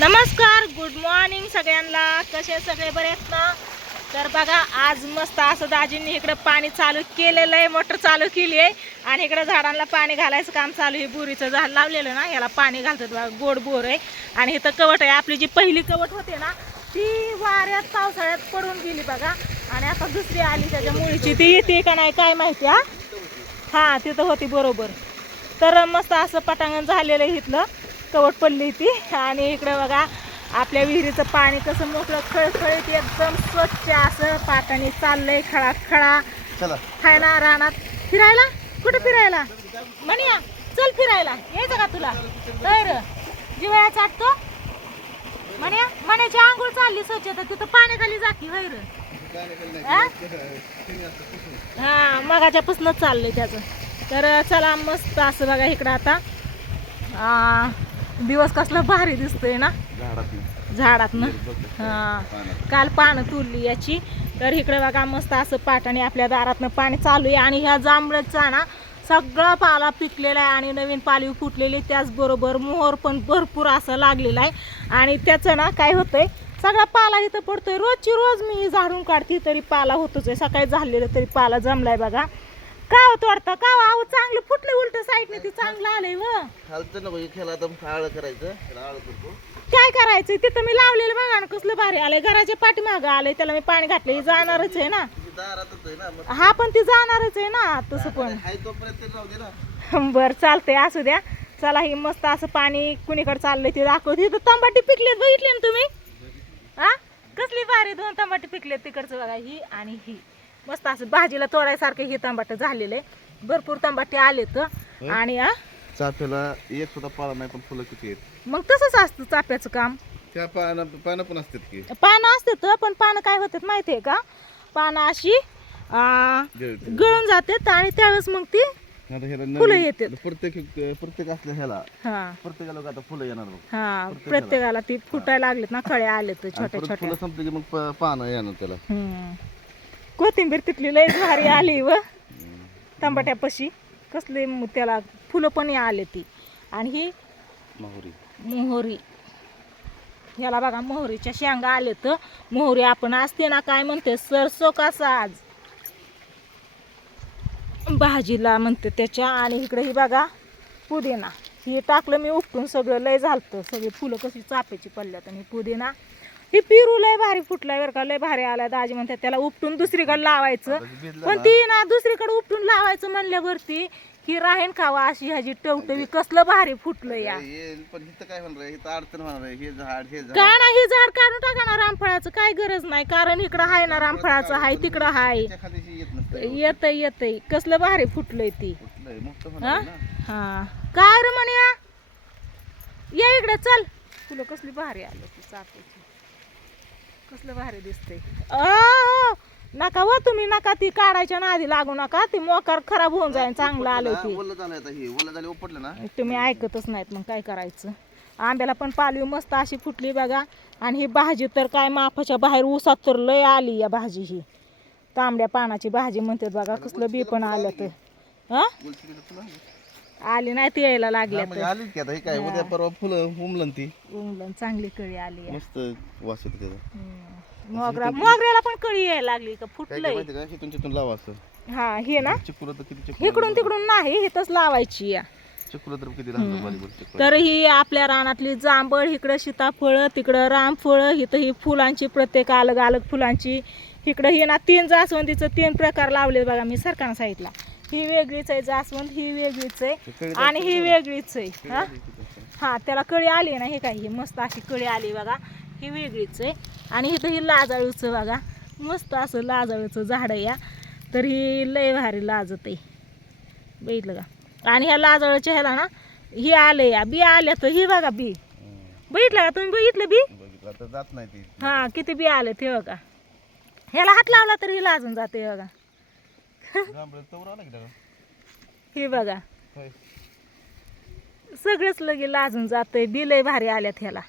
नमस्कार, good morning सगळ्यांना. कसे सगळे बरे आहेत ना? तर बघा, आज मस्त असं दाजींनी इकडे पाणी चालू केलेलं आहे, मोटर चालू केली आहे आणि इकडे झाडांना पाणी घालायचं काम चालू आहे. बोरीचं झाड लावलेलं ना, याला पाणी घालतात बघा. गोड बोर आहे आणि इथं कवट आहे. आपली जी पहिली कवट होते ना, ती वाऱ्यात पावसाळ्यात पडून गेली बघा आणि आता दुसरी आली त्याच्या मुळीची. ती येते का नाही काय माहिती. हा तिथं होती बरोबर. तर मस्त असं पटांगण झालेलं आहे इथलं, कवट पडली ती. आणि इकडे बघा आपल्या विहिरीचं पाणी कसं मोकळं खळखळीत एकदम स्वच्छ असं पाटाने चाललंय खळाखळा. हाय ना रानात फिरायला. कुठं फिरायला म्हणूया? चल फिरायला यायचं का तुला? तर जिवाळा चाटतो म्हणूया. म्हणायची आंघोळ चालली स्वच्छता, तिथं पाण्याखाली जाती वैर. हा मगाच्यापासूनच चाललंय त्याचं. तर चला मस्त असं बघा इकडं आता दिवस कसला भारी दिसतोय ना झाडात ना. काल पानं तुरली याची. तर इकडे बघा मस्त असं पाटाने आपल्या दारातनं पाणी चालू आहे आणि ह्या जांभळाचा ना सगळा पाला पिकलेला आहे आणि नवीन पालवी फुटलेली. त्याचबरोबर मोहर पण भरपूर असं लागलेला आहे आणि त्याचं ना काय होतंय, सगळा पाला इथं पडतोय. रोजची रोज मी झाडून काढते तरी पाला होतोच आहे. सकाळी झालेलं तरी पाला जमलाय बघा. का तोडता का? अहो चांगलं फुटलं उलट साईडने, ती चांगलं आलंय व काय करायचं. तिथं मी लावलेलं बघा ना कसलं भारी आलंय. घराच्या पाठीमागं आलंय, त्याला मी पाणी घातलं. जाणारच आहे ना. हा पण ती जाणारच आहे ना तसं पण. बर चालतंय असू द्या. चला ही मस्त असं पाणी कुणीकडे चाललंय ते दाखवते. तिथं तंबाटी पिकलेत बघितले ना तुम्ही? हा कसली भारी दोन तंबाटी पिकलेत तिकडचं बघा. ही आणि ही मस्त असं भाजीला तोडायसारखं हे तंबाटे झालेले. भरपूर तंबाटे आलेत आणि चाफ्याला एक सुद्धा पाला नाही पण फुलं किती आहेत. मग तसंच असतं चाफ्याचं काम. त्या पानं पण असतात की पानं असतात पण पानं काय होतात माहितीये का? पानं अशी गळून जातात आणि त्यावेळेस मग ती फुलं येतात. प्रत्येक असल्या ह्याला प्रत्येकाला आता फुलं येणार. हा प्रत्येकाला ती फुटायला लागलेत ना, खळे आलेत छोट्या छोट्या. फुलं संपली की मग पानं येणार त्याला. कोथिंबीर तिथली लय भारी आली व तंबाट्यापाशी. कसले त्याला फुलं पण आले ती. आणि ही मोहरी. ह्याला बघा मोहरीच्या शेंगा आले. तर मोहरी आपण असते ना काय म्हणते, सरसो का साज भाजीला म्हणते त्याच्या. आणि इकडे ही बघा पुदिना. ही टाकलं मी उपटून, सगळं लय झालतं. सगळी फुलं कशी चाफ्याची पडल्यात. आणि पुदिना ही पिरू लय भारी फुटलाय बरं का, लय भारी आलाय. दाजी म्हणतात त्याला उपटून दुसरीकडे लावायचं. पण ती ना दुसरीकडे उपटून लावायचं म्हणल्यावरती ही राहीन खावा अशी ह्याची टवटवी. कसलं भारी फुटलं या. पण इथं काय होणार आहे, इथं अडचण होणार आहे. हे झाड का नाही, हे झाड काढून टाका ना रामफळाचं. काय गरज नाही, कारण इकडं हाय ना रामफळाचं हाय, तिकडं हाय. येतय कसलं भारी फुटलंय ती. हा काय रे म्हणे, या इकडे चल. फुलं कसली भारी आली ती चाफ्याची. कसलं भारी दिसतंय. नका व तुम्ही नका ती काढायच्या नादी लागू नका. ती मोकार खराब होऊन जाईल. चांगलं आलं ती. तुम्ही ऐकतच नाहीत, मग काय करायचं. आंब्याला पण पालवी मस्त अशी फुटली बघा. आणि ही भाजी तर काय मापाच्या बाहेर. ऊसात तर लय आली या भाजी. ही तांबड्या पानाची भाजी म्हणतात बघा. कसलं बी पण आलं तर आली नाही ती यायला लागल्या तर. उमलन चांगली कळी आली. मस्त वास येतो त्याचा. मोगऱ्याला पण कळी यायला लागली का? फुटलंय. लावा असं. हा हे ना किती इकडून तिकडून नाही, हिथंच लावायची या. तर ही आपल्या रानातली जांभळ, इकडं सीताफळ, तिकडं रामफळ, इथं ही फुलांची प्रत्येक अलग अलग फुलांची. इकडं ही ना 3 जास्वंदीचं 3 प्रकार लावले बघा मी सरकारनं साईडला. ही वेगळीच आहे जास्वंद, ही वेगळीच आहे आणि ही वेगळीच आहे. हा त्याला कळी आली ना. हे काय ही मस्त अशी कळी आली बघा. ही वेगळीच आहे. आणि इथं ही लाजाळूचं बघा. मस्त असं लाजाळूचं झाड आहे या. तर ही लय भारी लाजत आहे बघितलं का. आणि ह्या लाजाळूच्या ह्याला ना ही आले या बी आल्या. तर ही बघा बी बघितलं का तुम्ही? बघितलं बी जात नाही. हा किती बी आले ते बघा. ह्याला हात लावला तर ही लाजून जाते बघा. हे बघा सगळंच लगे लाजून जातंय. बी लय भारी आल्यात ह्याला.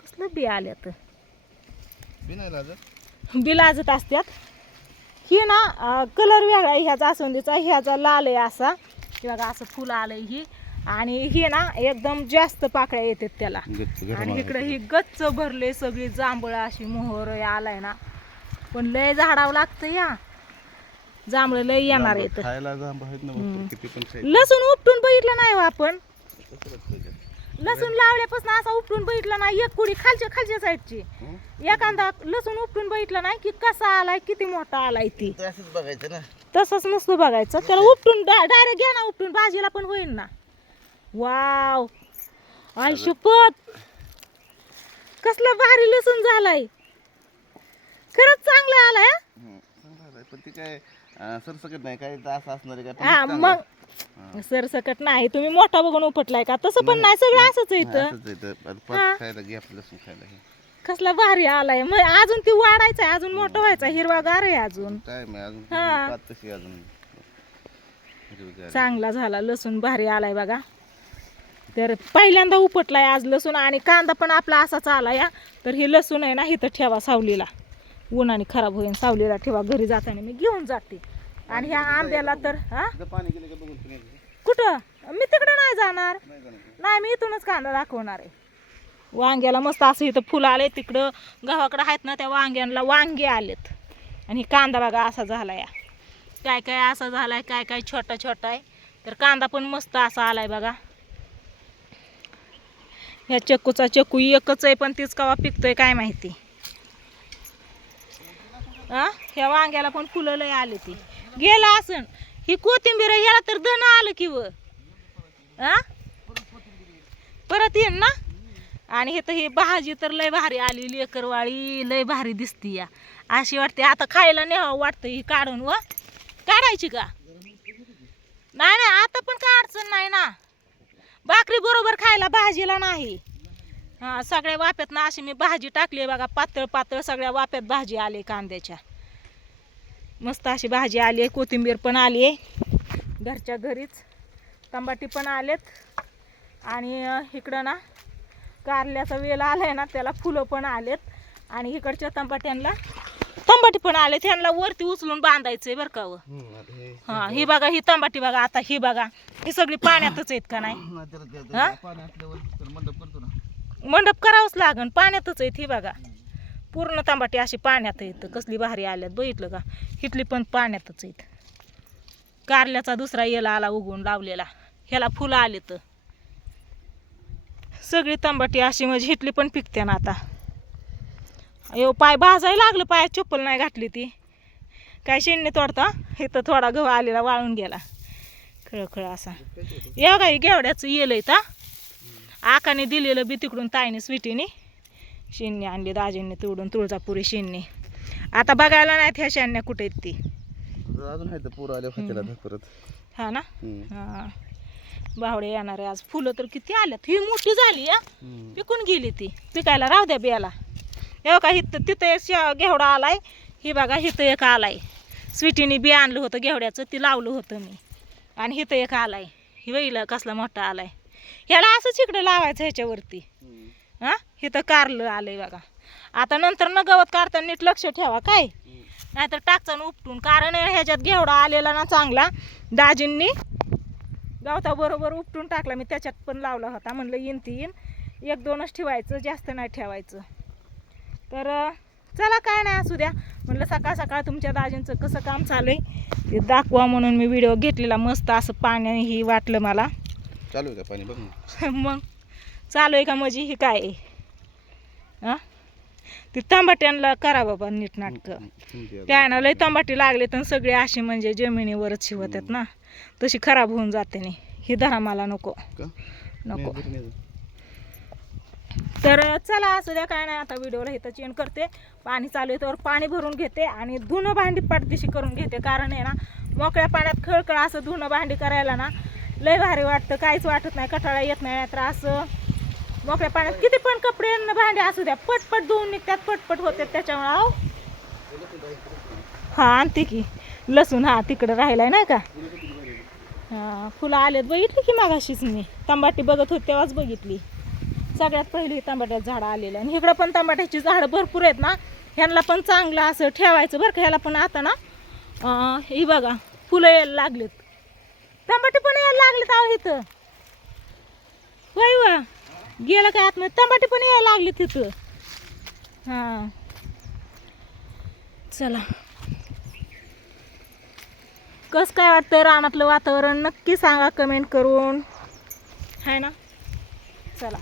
कसलं बी आल्यात. बी लाजत असतात. ही ना कलर वेगळा आहे ह्या जास्वंदीचा. ह्याचा लाल आहे असा. बघा असं फुलं आलंय ही. आणि हे ना एकदम जास्त पाकळ्या येतात त्याला. गच्च आणि इकडे ही गच्च भरले सगळी जांभळं अशी मोहर आलाय ना, पण लय झाडावं लागतं या जांभळं लय येणार येत. खायला जांभळं आहेत ना भरपूर, किती पण खायचं. लसूण उपटून बघितलं नाही हो आपण, लसूण लावल्यापासून असा उपटून बघितलं नाही एक कुडी खालच्या साईडची एखादा लसूण उपटून बघितलं नाही की कसा आलाय किती मोठा आलाय ती. असंच बघायचं ना, तसंच नसतं बघायचं, त्याला उपटून डायरेक्ट घ्या ना उपटून, भाजीला पण होईल ना. वाव आई शपथ कसला भारी लसूण झालाय, खरंच चांगला आलाय. चांगलं आलंय, पण ती काय सरसकट नाही काय असं असणार आहे का? हा मग सरसकट नाही, तुम्ही मोठा बघून उपटलाय का? तसं पण नाही, सगळं असंच येतं. असंच येतं. परत खायला घे आपलं लसूण खायला हे. कसला भारी आलाय, मग अजून ती वाढायचा आहे, अजून मोठं व्हायचा, हिरवागार आहे अजून. टाइम आहे अजून, हा. पात तशी अजून हिरवीगार. चांगला झाला लसूण, भारी आलाय बघा. तर पहिल्यांदा उपटलाय आज लसूण, आणि कांदा पण आपला असाच आला या. तर हे लसूण आहे ना इथं ठेवा सावलीला, उन्हाने खराब होईल, सावलीला ठेवा, घरी जाताना मी घेऊन जाते. आणि ह्या आंब्याला तर हा तिथं पाणी गेलं का बघून तुम्ही? कुठं, मी तिकडे नाही जाणार, नाही जाणार. नाही मी इथूनच कांदा दाखवणार आहे. वांग्याला मस्त असं इथं फुलं आले, तिकडं गावाकडं आहेत ना त्या वांग्यांना वांगे आलेत. आणि कांदा बघा असा झाला या, काय काय असा झालाय, काय काय छोटा छोटा आहे. तर कांदा पण मस्त असा आलाय बघा. ह्या चक्कूचा चक्कू एकच आहे, पण तीच कवा पिकतोय काय माहिती. ह्या वांग्याला पण फुलं लय आले, ती गेला असन. ही कोथिंबीर ह्याला तर धन आलं की व परत येईन ना. आणि हे तर ही भाजी तर लय भारी आली, लेकरवाळी लय भारी दिसती या, अशी वाटते आता खायला न्यावं वाटतं. ही काढून व काढायची का? नाही नाही आता पण काय अडचण नाही ना, भाकरी बरोबर खायला, भाजीला नाही. हा सगळ्या वाफ्यात ना अशी मी भाजी टाकली बघा, पातळ पातळ सगळ्या वाफ्यात भाजी आली कांद्याच्या, मस्त अशी भाजी आली आहे. कोथिंबीर पण आली आहे घरच्या घरीच, टमाटी पण आलेत. आणि इकडं ना कारल्याचा वेल आलाय ना, त्याला फुलं पण आलेत. आणि इकडच्या तंबाटी पण आले, त्यांना वरती उचलून बांधायचंय बरं का. हा ही बघा, ही तंबाटी बघा, आता ही बघा, ही सगळी पाण्यातच आहेत का नाही. मंडप करावंच लागन, पाण्यातच आहेत. ही बघा पूर्ण तंबाटी अशी पाण्यात येतं, कसली भारी आल्यात बघितलं का. हिथली पण पाण्यातच आहेत. कारल्याचा दुसरा येला आला उगवून लावलेला, ह्याला फुलं आले. तर सगळी तंबाटी अशी म्हणजे हिथली पण पिकते ना आता. अयो पाय भाजायला लागलं, पायात चप्पल नाही घातली ती, काय शेणने तोडता. इथं थोडा गहू आलेला वाळून गेला खळखळ असा. या काही घेवड्याचं येलं इथं आकाने दिलेलं बी तिकडून ताईने स्वीटीने शेणने आणली, दाजींनी तोडून तुळजापुरी शेणने. आता बघायला नाहीत ह्या शेण्या कुठे आहेत ती अजून आहे तर पूर आले परत. हा ना. हा बावडे येणार आहे आज. फुलं तर किती आल्यात, ही मोठी झाली या, पिकून गेली ती, पिकायला राहू द्या बियाला. हे बघा इथं तिथं एक घेवडा आलाय, ही बघा इथं एक आलाय. स्वीटीने बी आणलं होतं घेवड्याचं, ती लावलं होतं मी. आणि इथं एक आलाय, ही वहिला कसला मोठा आलाय. ह्याला असंच इकडे लावायचं ह्याच्यावरती. हा इथं कारलं आलंय बघा. आता नंतर न गवत काढताना नीट लक्ष ठेवा काय, नाहीतर टाकचा उपटून. कारण ह्याच्यात घेवडा आलेला ना चांगला, दाजींनी गवताबरोबर उपटून टाकला. मी त्याच्यात पण लावला होता, म्हणलं येईन ती येईन, एक दोनच ठेवायचं, जास्त नाही ठेवायचं. तर चला काय नाही असू द्या, म्हणलं सकाळ सकाळ तुमच्या दाजींचं कसं काम चालू आहे ते दाखवा म्हणून मी व्हिडिओ घेतलेला. मस्त असं पाण्याही वाटलं मला. चालू आहे का पाणी बघ ना. मग चालू आहे का म्हणजे ही काय आहे. ती तंबाट्यांना करा बाबा नीट नाटकं, त्यानं लय तंबाटी लागले तर सगळे असे म्हणजे जमिनीवरच शिवतात ना, तशी खराब होऊन जाते नाही. ही धरा मला नको नको. तर चला असू द्या काय नाही, आता व्हिडिओला इथं चेंज करते. पाणी चालू आहे तर पाणी भरून घेते आणि धुणं भांडी पाठदिशी करून घेते. कारण आहे ना मोकळ्या पाण्यात खळखळ असं धुणं भांडी करायला ना लय भारी वाटतं, काहीच वाटत नाही, कटाळा येत नाही. तर असं मोकळ्या पाण्यात किती पण कपडे भांडे असू द्या पटपट धुवून निघतात, पटपट होते. त्याच्यामुळे हा आणते की लसूण, हा तिकडं राहिलाय नाही का. हा फुलं आलेत बघितली की मागाशीच मी तंबाटी बघत होते तेव्हाच बघितली. सगळ्यात पहिली तंबाट्याचं झाडं आलेलं. आणि इकडं पण तंबाट्याची झाडं भरपूर आहेत ना, ह्यांना पण चांगलं असं ठेवायचं बरं का. ह्याला पण आता ना ही बघा फुलं यायला लागलेत, तंबाटी पण यायला लागलेत. अहो इथं होय वा गेलं काय आतमध्ये टमाटे पण यायला लागले तिथं. हा चला कसं काय वाटतंय रानातलं वातावरण नक्की सांगा कमेंट करून, आहे ना. चला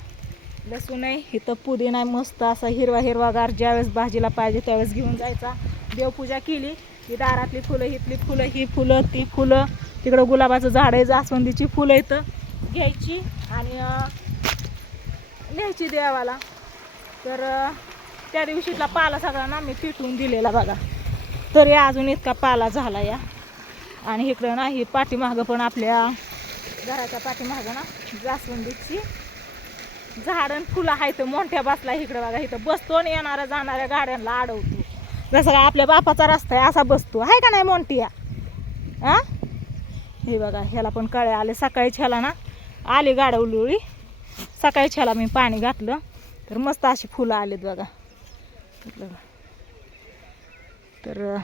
लसूण आहे इथं, पुदिना आहे मस्त असा हिरवा हिरवागार, ज्यावेळेस भाजीला पाहिजे त्यावेळेस घेऊन जायचा. देवपूजा केली ही दारातली फुलं, इथली फुलं, ही फुलं, ती फुलं, तिकडं गुलाबाचं झाड आहे, जास्वंदीची फुलं इथं घ्यायची आणि न्यायची देवाला. तर त्या दिवशीतला पाला सगळा मी पिटवून दिलेला बघा, तरी अजून इतका पाला झाला या. आणि इकडं नाही पाठीमागं पण आपल्या घराच्या पाठीमागं ना जास्वंदीची झाडं फुलं आहेत मोठ्या. बसला इकडं बघा, इथं बसतो आणि येणाऱ्या जाणाऱ्या गाड्यांना अडवतो, जसं का आपल्या बापाचा रस्ता आहे असा बसतो, आहे का नाही मोंटिया. हा हे बघा ह्याला पण कळे आले. सकाळीच ह्याला ना आली गाडवलुळी, सकाळीच ह्याला मी पाणी घातलं तर मस्त अशी फुलं आलीत बघा. तर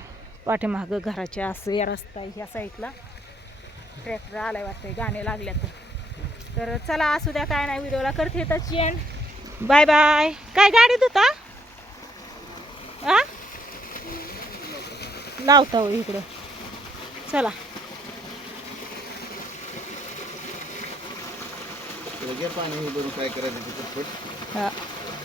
पाठीमागं घराच्या असं या रस्ता आहे, ह्या साईडला ट्रॅक्टर आलाय वाटतंय, गाणे लागल्या. तर चला असू द्या, काय नाही, व्हिडिओला करते तर चेंज. Bye bye. काय गाडीत होता हा लावता हो इकडं. चला पाणी काय करायचं. हा